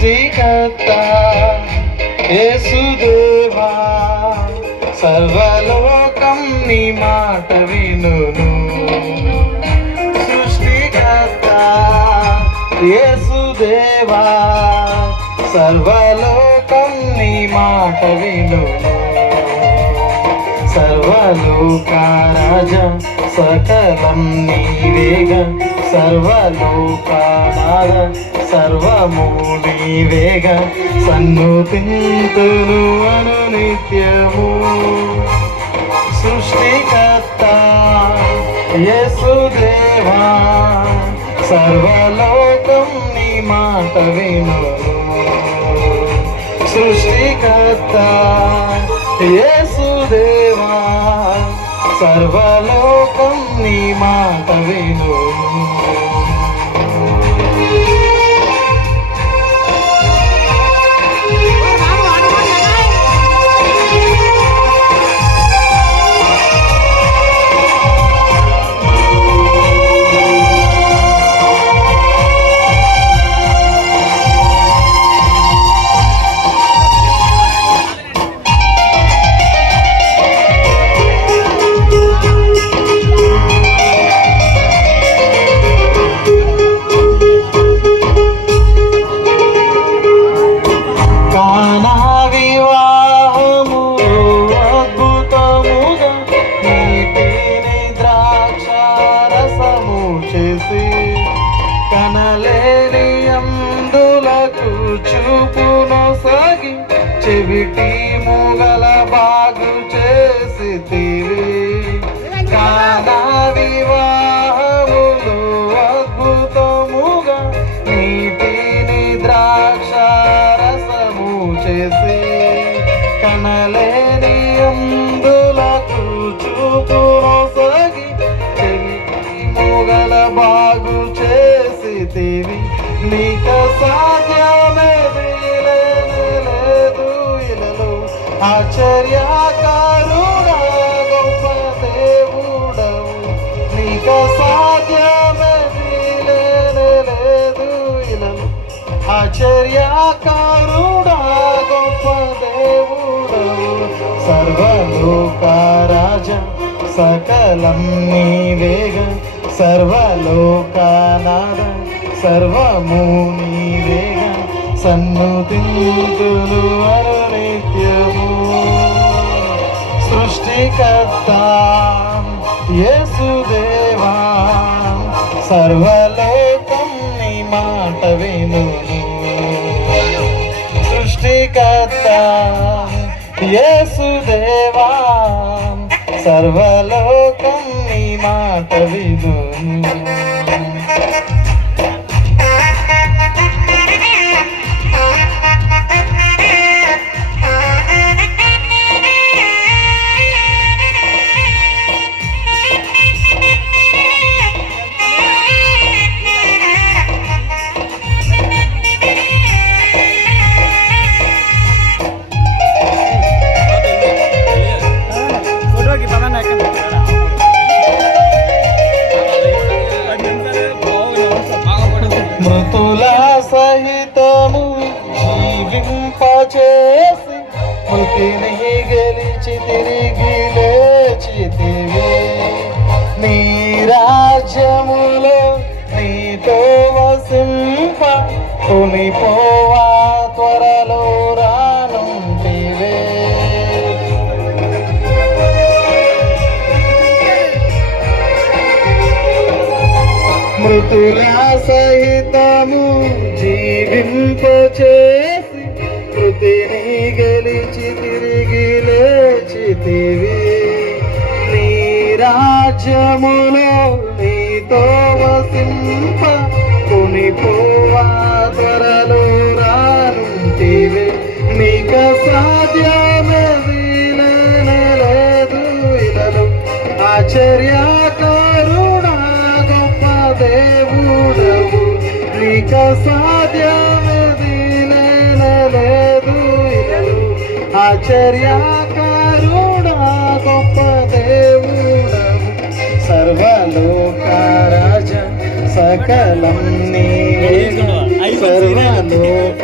సృష్టికర్త యేసుదేవా సర్వలోకం నీ మాట వినును. సృష్టికర్త యేసుదేవా సర్వలోకం నీ మాట వినును. సర్వలోకరాజ సకలం నీవేగా సర్వలోకనాథ సర్వము నీవేగా సన్నుతింతును అనునిత్యము. సృష్టికర్త యేసుదేవా సర్వలోకం నీ మాట వినును. సృష్టికర్త యేసుదేవా సర్వలోకం నీ మాట వినును. కనలేని అందులకు చూపును సాగి చెవిటి మూగల బాగు చేసితివి. కానా వివాహములు అద్భుతముగా నీటిని ద్రాక్షారసము చేసి కనలేని అందులకు చూపును సాగి చెవిటి మూగల బాగు నీక సాధ్యమేది లేదు ఇలలో. ఆశ్చర్యకారుడా గొప్ప దేవుడవు నీక సాధ్యమేది లేదు ఇలలో. ఆశ్చర్యకారుడా గొప్ప దేవుడవు సర్వలోకరాజ సకలం నీవేగా సర్వలోకనాథ సర్వము నీవేగా సన్నుతింతును అనునిత్యము. సృష్టికర్త యేసుదేవా సర్వలోకం నీ మాట వినును. సృష్టికర్త యేసుదేవా సర్వలోకం నీ మాట వినును. మృతుల సహితము జీవింపచేసి మృతిని గెలిచి తిరిగి లేచితివి. నీ రాజ్యములో నీతో వసింప కొనిపోవా త్వరలో రానుంటివే. మృతుల సహితము జీవింపచేసి మృతిని గెలిచి తిరిగి లేచితివి. నీ రాజ్యములో నీతో వసింప కొనిపోవా త్వరలో రానుంటివే. నీక సాధ్యమేది లేదు ఇలలో. ఆశ్చర్యకారుడా గొప్ప దేవుడవు నీక సాధ్యమేది లేదు ఇలలో. ఆశ్చర్యకారుడా గొప్ప దేవుడవు సర్వలోకరాజ సకలం నీవేగా సర్వలోక